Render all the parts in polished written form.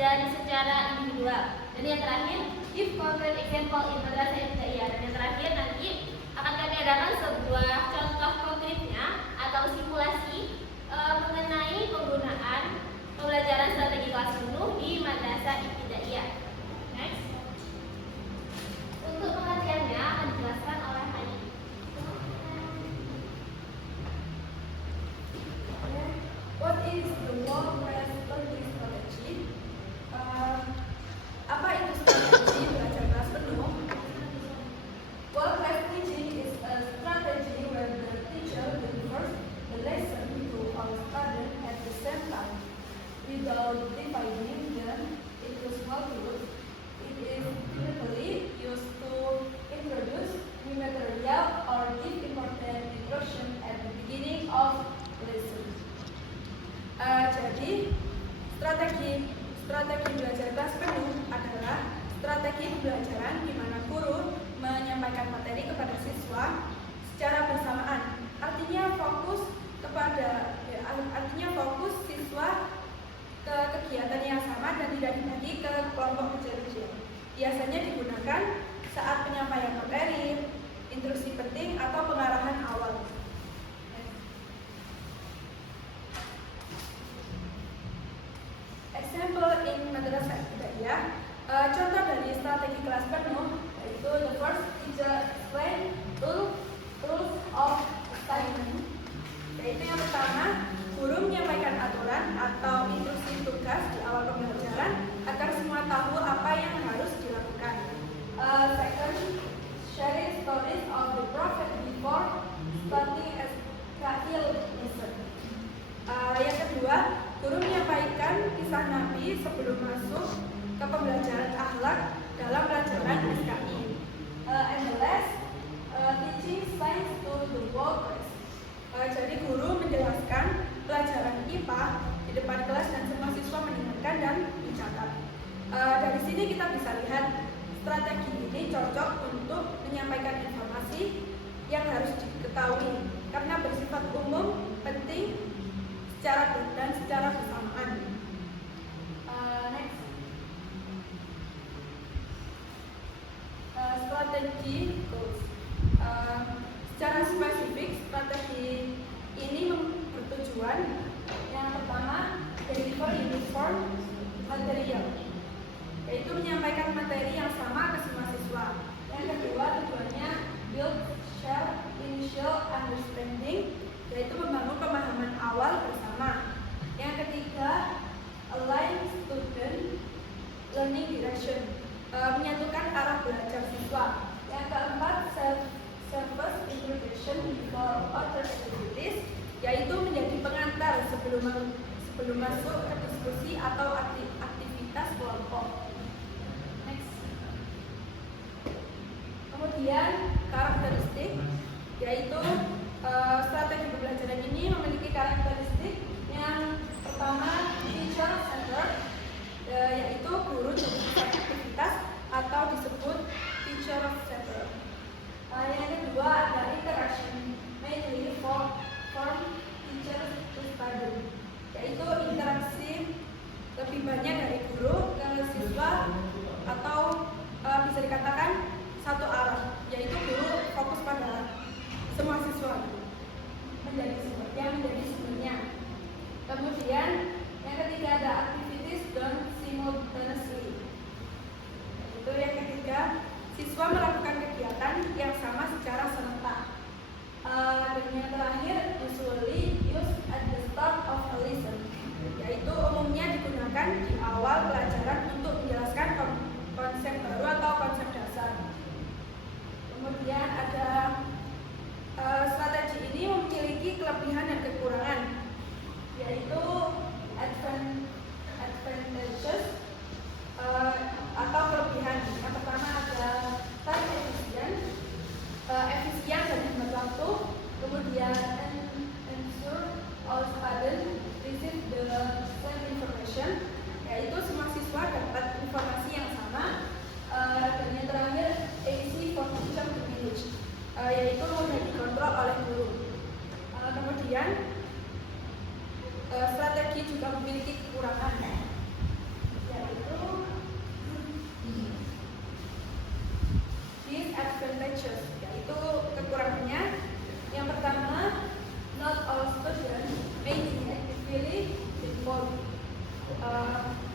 dan secara individual. Dan yang terakhir, give concrete example in madrasah ibtidaiyah. Dan yang terakhir nanti akan kami adakan sebuah contoh konkretnya atau simulasi mengenai penggunaan pembelajaran strategi kelas penuh di madrasah ibtidaiyah. Next. Untuk pengertiannya akan dijelaskan oleh Ayi. What is the work-class learning strategy? Apa itu strategi belajar kelas penuh? Work-class teaching is a strategy where the teacher delivers the lesson to all students at the same time, without dividing them into small groups. It is typically used to introduce new material or give important instruction at the beginning of lesson. Jadi strategi belajar kelas penuh adalah strategi pembelajaran di mana guru menyampaikan materi kepada siswa secara bersamaan. Artinya fokus siswa ke kegiatan yang sama dan tidak dibagi ke kelompok kecil-kecil. Biasanya digunakan saat penyampaian materi, instruksi penting atau pengarahan awal. Example in madrasah ibtidaiyah. Contoh dari strategi kelas penuh yaitu the first teacher explain rules of assignment. Yaitu yang pertama, guru menyampaikan aturan atau instruksi tugas di awal pembelajaran agar semua tahu apa yang harus dilakukan. Second, sharing stories of the prophet before starting a lesson. Yang kedua, guru menyampaikan kisah Nabi sebelum masuk ke pembelajaran akhlak dalam pelajaran SKI. And the last, teaching science to the workers. Jadi guru menjelaskan pelajaran IPA di depan kelas dan semua siswa mendengarkan dan mencatat. Dari sini kita bisa lihat strategi ini cocok untuk menyampaikan informasi yang harus diketahui karena bersifat umum, penting, secara bersamaan. Next. Strategi goals. Secara spesifik, strategi ini bertujuan yang pertama, deliver uniform material, yaitu menyampaikan materi yang sama ke semua siswa. Yang kedua, tujuannya build share initial understanding, yaitu membangun pemahaman awal bersama. Yang ketiga, align student learning direction, menyatukan arah belajar siswa. Yang keempat, service introduction before other activities, yaitu menjadi pengantar sebelum masuk ke diskusi atau aktivitas kelompok. Next. Kemudian karakteristik, yaitu strategi pembelajaran ini memiliki karakteristik yang pertama, teacher centered, yaitu guru jadi pusat aktivitas atau disebut teacher centered. Yang kedua ada interaction, mainly from teacher to student, yaitu interaksi lebih banyak dari guru ke siswa atau bisa dikatakan satu arah, yaitu guru fokus pada semua siswa yang menjadi sumbernya. Kemudian yang ketiga ada activities done simultaneously. Itu yang ketiga, siswa melakukan kegiatan yang sama secara serentak. Dan yang terakhir, usually used at the start of a lesson, yaitu umumnya digunakan di awal pelajaran untuk menjelaskan konsep baru atau konsep dasar. Kemudian ada strategi ini memiliki kelebihan dan kekurangan, yaitu advantages atau kelebihan. Yang pertama ada time efficient, efisien dan hemat waktu. Kemudian ensure all students receive the same information, yaitu semua siswa dapat informasi yang sama. Dan yang terakhir easy for teacher to manage, yaitu mudah dikontrol oleh guru. Kemudian strategi juga memiliki kekurangan, yaitu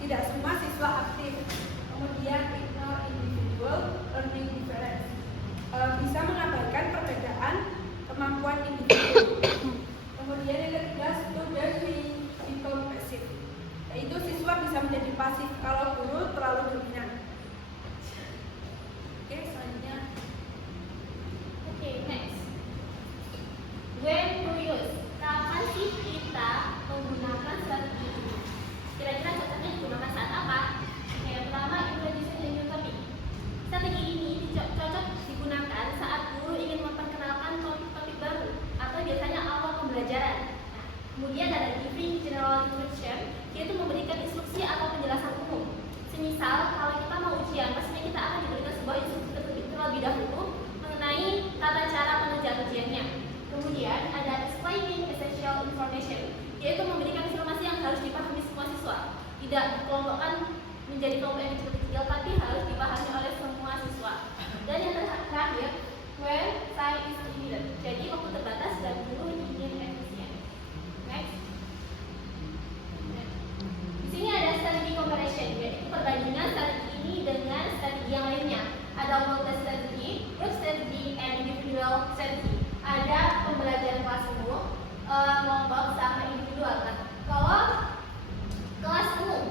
tidak semua siswa aktif. Kemudian ignore individual learning difference, bisa mengabaikan perbedaan kemampuan individu. Kemudian yang ketiga, student may become passive, yaitu siswa bisa menjadi pasif kalau guru terlalu dominan. Oke, selanjutnya. Oke, next. When to use? Kapan sih kita menggunakan strategi ini? Kira-kira cocoknya digunakan saat apa? Yang pertama, introduction a new topic. Strategi ini cocok digunakan saat guru ingin memperkenalkan topik-topik baru atau biasanya awal pembelajaran. Nah, kemudian ada giving general instruction, yaitu memberikan instruksi atau penjelasan umum. Semisal kalau kita mau ujian, pastinya kita akan diberikan sebuah instruksi terlebih dahulu mengenai tata cara pengerjaan ujiannya. Kemudian ada explaining essential information, yaitu memberikan informasi yang harus dipahami semua siswa. Tidak dikelompokkan menjadi kelompok yang kecil-kecil, tapi harus dipahami oleh semua siswa. Dan yang terakhir, when time is limited, jadi waktu terbatas dan guru ingin efisien. Next. Di sini ada strategi comparison, yaitu perbandingan strategi ini dengan strategi yang lainnya. Ada multi strategi, group strategi, and individual strategi. Ada pembelajaran kelas umum, kelompok sama individual. Nah, kalau kelas umum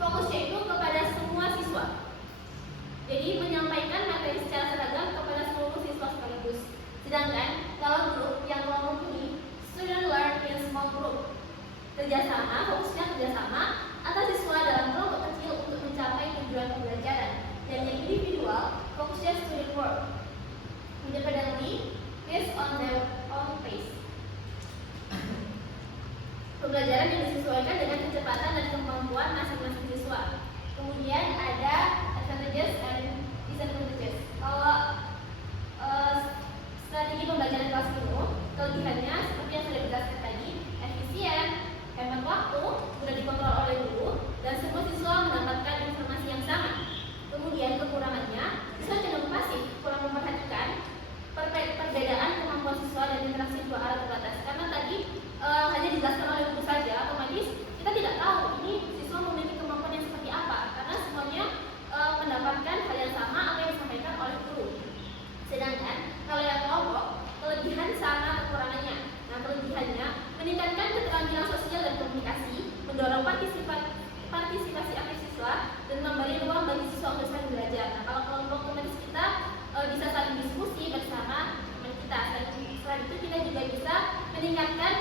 fokusnya itu kepada semua siswa. Jadi menyampaikan materi secara seragam kepada seluruh siswa sekaligus. Sedangkan kalau grup yang kelompok ini, student learn in small group. Kerjasama, fokusnya kerjasama atau siswa dalam kelompok kecil untuk mencapai tujuan pembelajaran. Dan yang individual, fokusnya student work. Independently, based on their own pace. Pembelajaran yang disesuaikan dengan kecepatan dan kemampuan masing-masing siswa. Kemudian ada advantages and disadvantages. Kalau strategi pembelajaran kelas penuh, kelebihannya seperti yang sudah dijelaskan tadi, efisien, hemat waktu, mudah dikontrol oleh guru, dan semua siswa mendapatkan informasi yang sama. Kemudian kekurangannya, siswa cenderung pasif, kurang memperhatikan perbedaan kemampuan siswa dan interaksi dua arah terbatas. Karena tadi hanya dijelaskan oleh guru saja, otomatis kita tidak tahu ini siswa memiliki kemampuan yang seperti apa, karena semuanya mendapatkan hal yang sama apa yang disampaikan oleh guru. Sedangkan kalau yang kelompok, kelebihan sama kekurangannya. Nah, kelebihannya meningkatkan keterampilan sosial dan komunikasi, mendorong partisipasi aktif siswa, dan memberi ruang bagi siswa untuk saling belajar. Nah, kalau kelompok otomatis kita bisa saling diskusi bersama teman kita. Dan selain itu kita juga bisa meningkatkan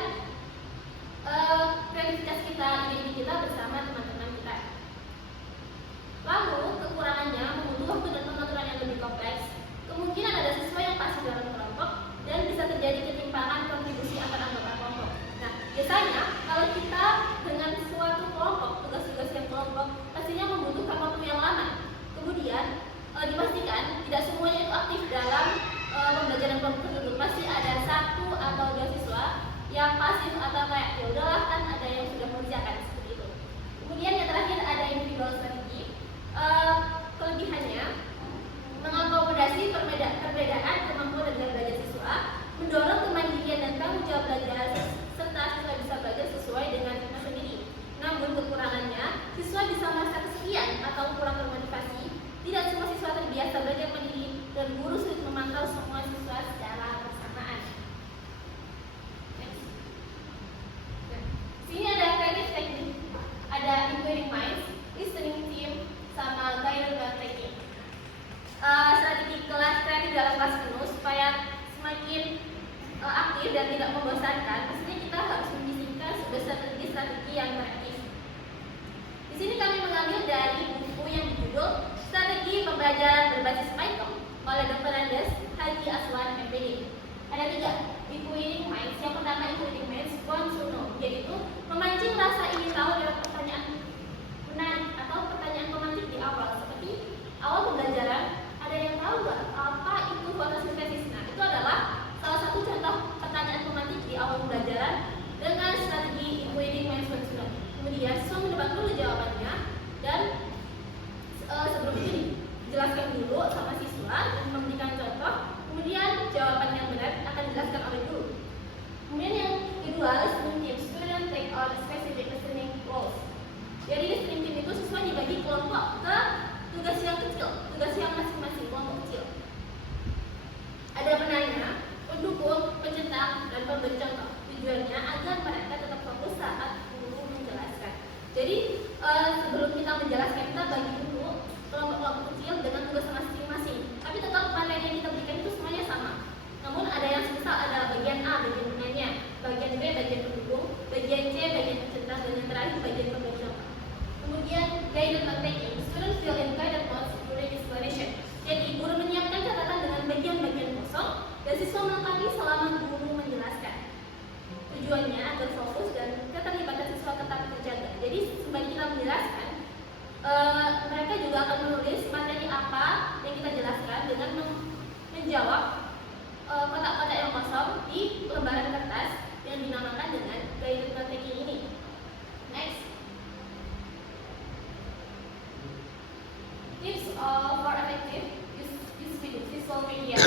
kreativitas kita, ide kita bersama teman-teman kita. Lalu kekurangannya membutuhkan waktu dan pengaturan yang lebih kompleks. Kemungkinan ada siswa yang pasif dalam kelompok dan bisa terjadi ketimpangan kontribusi antar anggota kelompok. Nah, biasanya kalau kita dengan suatu kelompok, tugas-tugas yang kelompok pastinya membutuhkan waktu yang lama. Kemudian dipastikan tidak semuanya itu aktif dalam pembelajaran kelompok tersebut. Pasti ada satu atau dua siswa yang pasif atau kayak ya udahlah kan ada yang sudah mengerjakan seperti itu. Kemudian yang terakhir ada individual strategi. Kelebihannya mengakomodasi perbedaan kemampuan dan belajar siswa, mendorong kemandirian dan tanggung jawab belajar serta siswa bisa belajar sesuai dengan ritme sendiri. Namun kekurangannya, siswa bisa merasa kesepian atau kurang termotivasi. Tidak semua siswa terbiasa belajar mandiri dan guru sulit memantau semua siswa secara bersamaan. Next. Sini ada creative technique, ada inquiring minds, listening team, sama guided technique. Strategi kelas kreatif dalam kelas penuh supaya semakin aktif dan tidak membosankan, pastinya kita harus menyisipkan sebuah strategi yang kreatif. Di sini kami mengambil dari buku yang berjudul Strategi Pembelajaran Berbasis Python oleh Dr. Andes Haji Aswan MPD. Ada 3 inquiring minds. Yang pertama inquiring minds want to know, yaitu memancing rasa ingin tahu lewat pertanyaan menarik atau pertanyaan romantis di awal. Seperti awal pembelajaran, ada yang tahu nggak apa itu fotosintesis? Nah, itu adalah salah satu contoh pertanyaan romantis di awal pembelajaran dengan strategi inquiring minds want to know. Kemudian siswa menebak dulu jawabannya dan sebelum itu dijelaskan dulu sama siswa dan memberikan contoh. Kemudian jawaban yang benar akan dijelaskan oleh guru. Kemudian yang kedua, listening team. Student take on specific listening roles. Jadi listening team itu juga akan menulis materi apa yang kita jelaskan dengan menjawab kotak-kotak yang kosong di lembaran kertas yang dinamakan dengan guided note taking ini. Next, tips for effective visual media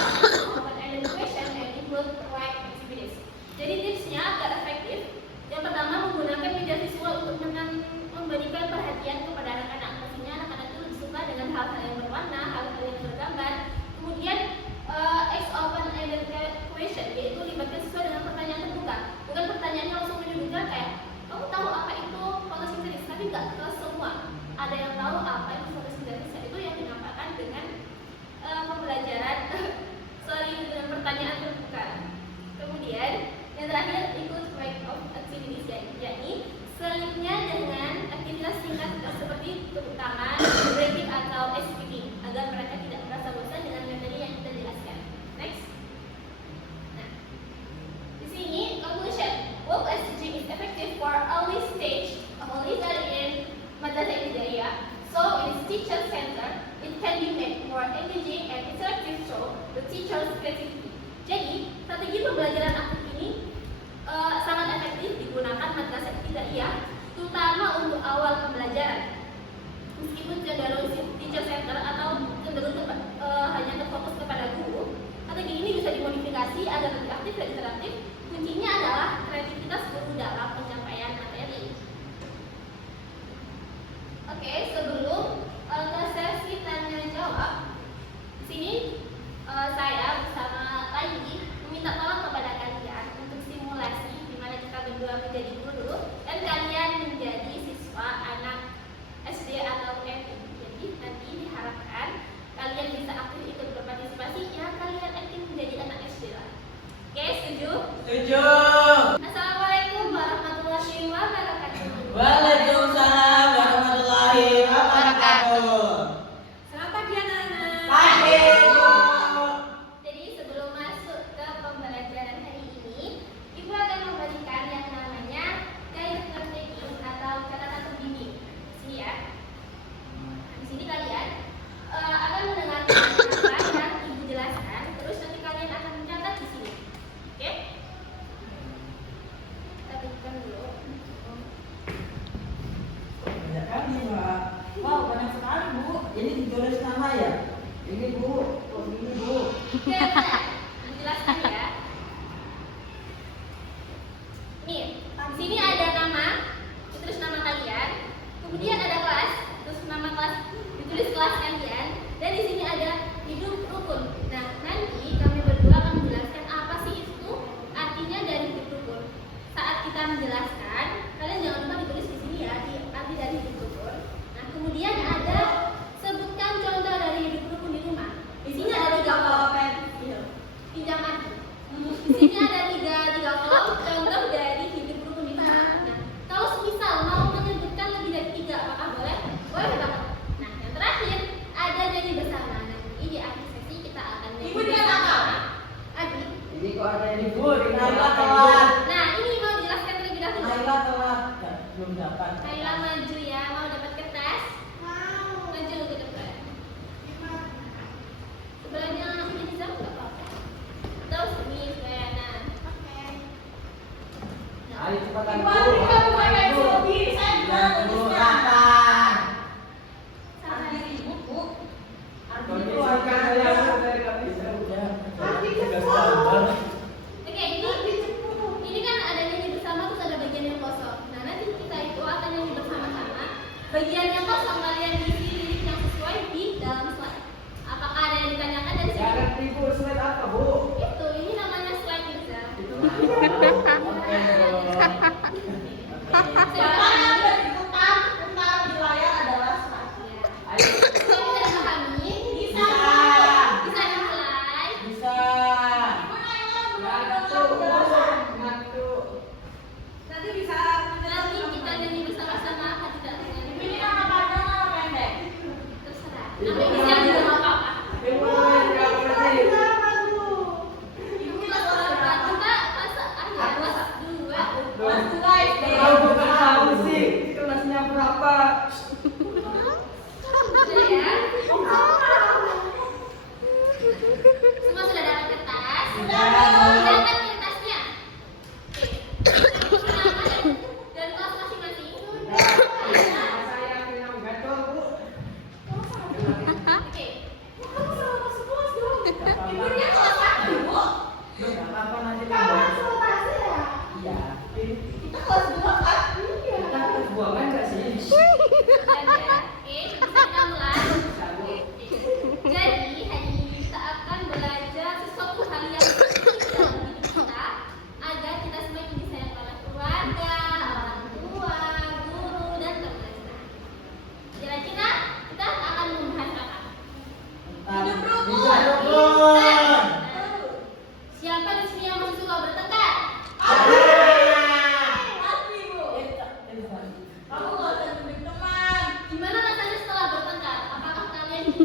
open-ended question and include right activities. Jadi tipsnya agar efektif, yang pertama menggunakan media visual untuk memberikan perhatian kepada anak-anak. Pastinya anak-anak itu lebih suka dengan hal-hal yang berwarna, hal-hal yang bergambar. Kemudian X open-ended question, yaitu libatkan sesuai dengan pertanyaan terbuka. Bukan pertanyaannya langsung menyudutkan kayak kamu tahu apa itu fotosintesis, tapi nggak ke semua. Ada yang tahu apa itu fotosintesis, itu yang dinamakan dengan pembelajaran dengan pertanyaan terbuka. Kemudian yang terakhir ikut break of activities, yakni selipnya dengan aktivitas singkat seperti tepuk tangan, breaking atau speaking agar mereka tidak merasa bosan dengan materi yang kita jelaskan. Next. Nah, di sini conclusion. Work as teaching is effective for early stage of study in Madrasah Ibtidaiyah. So it is teacher centered. It can be made more engaging and interactive show the teacher's creativity. Jadi strategi pembelajaran aktif ini sangat efektif digunakan Madrasah Ibtidaiyah, terutama untuk awal pembelajaran. Meskipun cenderung teacher center atau cenderung hanya terfokus kepada guru, strategi ini bisa dimodifikasi agar lebih aktif dan interaktif. Kuncinya adalah kreativitas guru dalam pencapaian materi. Oke, sebelum ke sesi tanya jawab, di sini saya bersama Laili meminta tolong kepada kalian untuk simulasi di mana kita berdua menjadi guru dan kalian menjadi siswa anak SD atau MP. Jadi nanti diharapkan kalian bisa aktif ikut berpartisipasi ya, kalian aktif menjadi anak SD lah. Oke, setuju? Setuju. Assalamualaikum warahmatullahi wabarakatuh. Waalaikumsalam warahmatullahi wabarakatuh. Selamat pagi anak-anak. Pagi, Bu. Jadi sebelum masuk ke pembelajaran hari ini, Ibu akan memberikan yang namanya guided note taking atau catatan pembimbing. Sini ya. Di sini kalian akan mendengarkan apa yang Ibu jelaskan, terus nanti kalian akan mencatat di sini. Oke? Kita berikan dulu. Banyak kali, Mbak. Wow, banyak sekali, Bu. Ini ditulis nama ya? Ini, Bu. Oh, ini, Bu. Oke, bentar. Ibu jelaskan ya. Nih, di sini ada nama, terus nama kalian, kemudian ada kelas, terus nama kelas, ditulis kelas kalian, dan di sini ada hidup rukun. Nah, nanti kami berdua akan menjelaskan apa sih itu artinya dari hidup rukun. Saat kita menjelaskan, kalian jangan lupa ditulis di sini ya, di arti dari hidup rukun. Nah, kemudian ada sebutkan contoh dari hidup rukun di rumah. Di sini ada 3 kolom. Pinjam aku. Di sini ada tiga kolom contoh dari hidup rukun di rumah. Nah, kalau semisal mau menyebutkan lebih dari 3, apakah boleh? Boleh banget. Nah, yang terakhir ada nyanyi bersama. Nanti di akhir sesi kita akan nyanyi Ibu dia bersama. nakal. Adi. Ini kok ada ini, Bu. Naila telat. Nah, ini mau dijelaskan terlebih dahulu. Naila telat. Ya, belum dapat. Naila maju ya, mau dapat kertas? Mau. Maju ke depan. Sebelahnya ini jam nggak apa-apa. Terus ini Bayana. Oke. Ayo cepetan, Bu. Ibu, Adi, kamu pakai Bu. hobi, saya Ya, juga Bu. tulisnya. Kapan? Sama ibu, Bu. Kondisi saya udah nggak bisa, udah. Adi, Tegas cepet. banget. Oke, ini kan ada nyanyi bersama terus ada bagian yang kosong. Nah, nanti kita itu akan nyanyi bersama-sama. Bagian yang kosong kalian isi lirik yang sesuai di dalam slide. Apakah ada yang ditanyakan dari Ya, sini? ngerti, Bu. Slide apa, Bu? Itu, ini namanya slide Mirza. Itu oke, Bu. Bapak yang berikutan tentang di layar adalah slide. Ayo. Bisa dipahami? Bisa. Bisa dimulai? Bisa. Ibu Naila Ngantuk, Bu. penjelasan. Ngantuk. Nanti bisa Nanti kita nyanyi bersama-sama apa tidak dengan Ini nama panjang atau pendek? terserah. Nama inisial juga nggak apa-apa. Ibu, nggak ngerti. Ibu Kelas berapa? Kita kelas kelas 2. kelas 2 SD. Tahu bukan tahu sih kelasnya berapa? Sudah ya.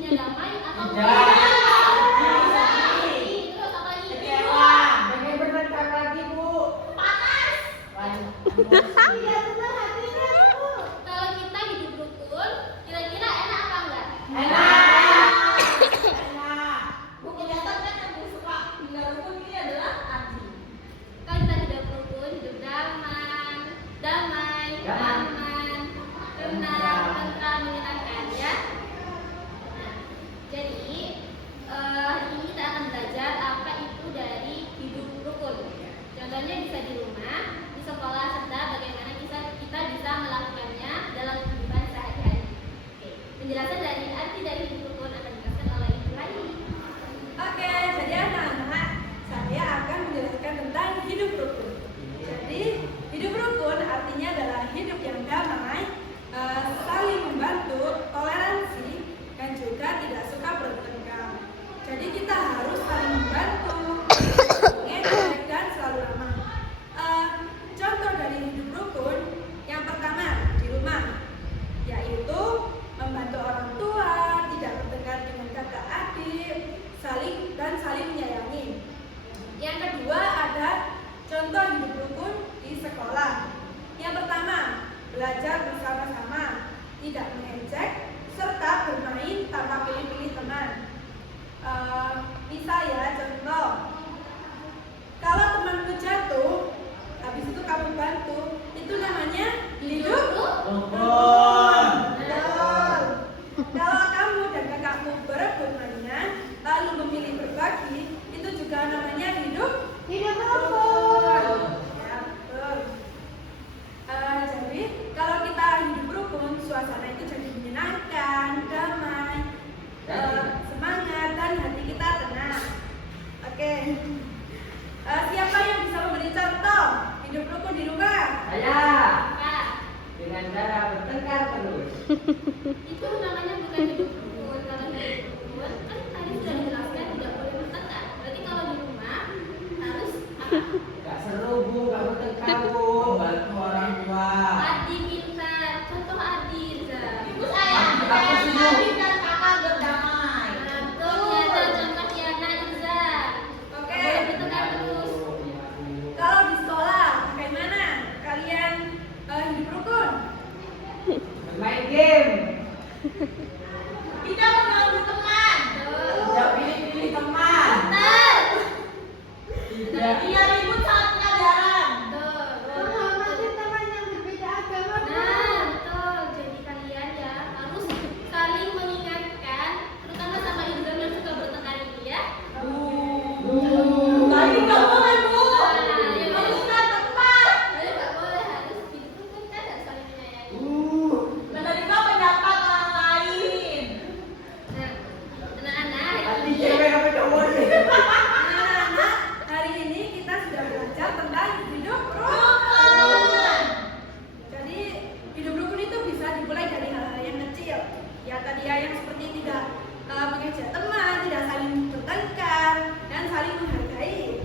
hidupnya damai atau Tidak. Terus apa lagi? Kecewa. Pengen bertengkar lagi, Bu. Panas. Banyak Tidak tenang hatinya, Bu. Kalau kita hidup rukun, kira-kira enak apa enggak? Enak. Enak. Buku dasar kan yang suka tinggal rukun ini adalah arti. Kalau kita hidup rukun, hidup damai, aman, tenang, tentram, menyenangkan ya. Nah, jadi hari ini kita akan belajar apa itu dari hidup rukun. Contohnya bisa di rumah, di sekolah, serta bagaimana kita bisa melakukannya dalam kehidupan sehari-hari. Oke, penjelasan dari arti dari hidup rukun akan dijelaskan oleh Ibu Raini. Oke, jadi anak-anak, saya akan menjelaskan tentang hidup rukun. Jadi, hidup rukun artinya adalah hidup yang damai, saling membantu, toleransi, dan juga tidak suka bertengkar. Jadi kita harus saling membantu, mengejek, dan selalu ramah. Contoh dari hidup rukun, yang pertama di rumah, yaitu membantu orang tua, tidak bertengkar dengan kakak adik, saling menyayangi. Yang kedua ada contoh hidup rukun di sekolah. Yang pertama, belajar bersama-sama, tidak mengejek, serta bermain tanpa pilih-pilih teman. Misal ya, contoh, kalau temanmu jatuh, habis itu kamu bantu, itu namanya hidup Rukun. Betul. Kalau kamu dan kakakmu berebut mainan, lalu memilih berbagi, itu juga namanya hidup rukun. Ya, betul. Jadi kalau kita hidup rukun, suasana itu jadi menyenangkan, damai, semangat, dan hati kita tenang. Oke. Siapa yang bisa memberi contoh hidup rukun di rumah? Saya Kak, dengan cara bertengkar terus. itu namanya bukan hidup rukun. Kalau hidup rukun kan tadi sudah dijelaskan tidak boleh bertengkar. Berarti kalau di rumah harus apa? Gak seru, Bu, gak bertengkar, Bu. Bantu orang tua. Adi pintar. Contoh Adi, Irza. Ibu Aku sih, Bu. dan kakak berdamai. Nah, betul ya, dan contoh Tiana, Irza. Oke. Nggak boleh bertengkar terus. Kalau di sekolah, bagaimana kalian hidup rukun? Main game. Tidak mengganggu teman. Tidak pilih-pilih teman. Betul. Tidak. Iya, ribut saat pelajaran. Menghormati teman yang berbeda agama. Nah, betul. Jadi kalian ya harus saling mengingatkan, terutama sama Irza yang suka bertengkar ini ya. Tadi nggak boleh, Bu. Mengingat teman. Jadi nggak boleh, harus hidup kan harus saling menyayangi. Menerima pendapat orang lain. Nah, anak-anak, Tadi cewek apa cowok nih? Anak-anak, hari ini kita sudah belajar tentang hidup rukun. Jadi hidup rukun itu bisa dimulai dari hal-hal yang kecil. Ya tadi ya yang seperti tidak mengejek teman, tidak saling bertengkar, dan saling menghargai.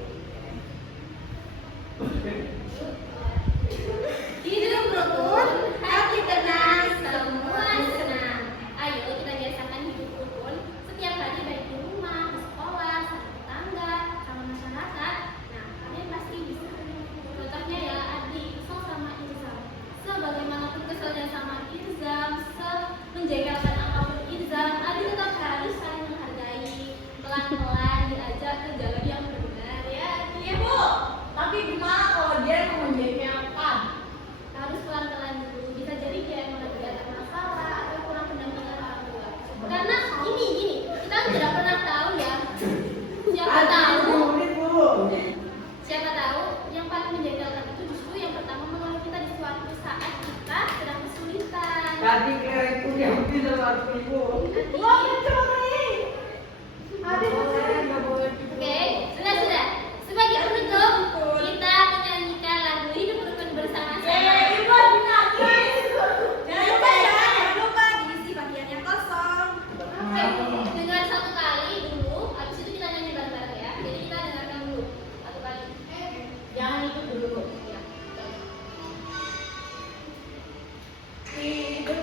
Hidup rukun, hati tenang, semua senang. Ayo kita biasakan hidup rukun setiap hari baik di rumah, di sekolah, sama tetangga, sama masyarakat. Nah, kalian pasti bisa. Contohnya ya, Adi kesel sama Irza. Sebagaimanapun keselnya sama Irza, menjengkelkan apapun Irza, Adi tetap harus saling menghargai, pelan-pelan diajak ke jalan yang benar ya, Adi ya. Bu, tapi gimana kalau dia yang menjengkelkan? Harus pelan-pelan dulu. Bisa jadi dia emang lagi ada masalah atau kurang pendampingan orang tua. Karena gini, kita tidak pernah tahu ya. Siapa tahu yang paling menjengkelkan itu justru yang pertama menolong kita di suatu saat kita sedang kesulitan. Tadi kira itu yang bisa sama ibu. Oke, sudah. Sebagai penutup, kita menyanyikan lagu Hidup Rukun bersama-sama. Jangan lupa diisi bagian yang kosong. Dengar satu kali dulu, habis itu kita nyanyi bareng-bareng ya. Jadi kita dengarkan dulu satu kali. Jangan ikut dulu. Ya. Hidup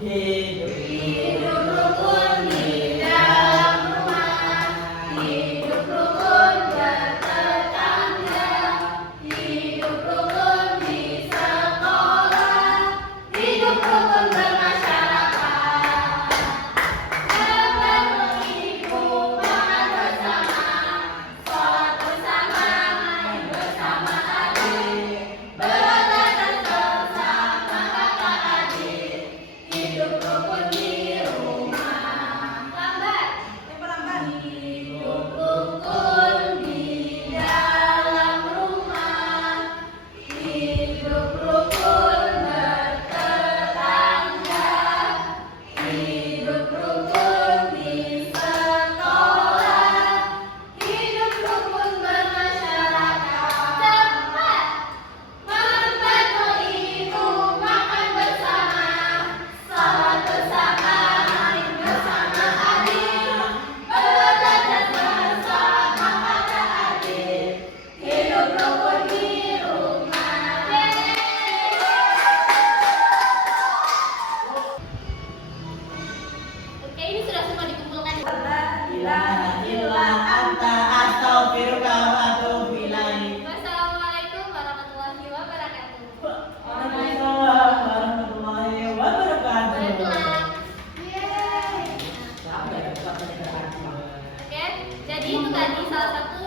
Hidup rukun di dalam rumah, hidup rukun bertetangga, hidup rukun di sekolah, hidup rukun bermasyarakat. Membantu ibu makan bersama, sholat bersama, main bersama adik, berdatangan bersama kakak adik, hidup rukun di rumah. Lambat. Hidup rukun di dalam rumah, hidup rukun bertetangga, hidup rukun di sekolah, hidup rukun bermasyarakat. Cepat. Membantu ibu makan bersama, sholat bersama, main bersama adik, berdatangan bersama kakak adik, hidup rukun di rumah. Oke, ini sudah semua dikumpulkan. La ilaha illa anta astaghfiruka wa atubu ilaik. Wassalamualaikum warahmatullahi wabarakatuh. Waalaikumsalam warahmatullahi wabarakatuh. Boleh pulang. Sampai ketemu lagi. Oke, jadi itu tadi salah satu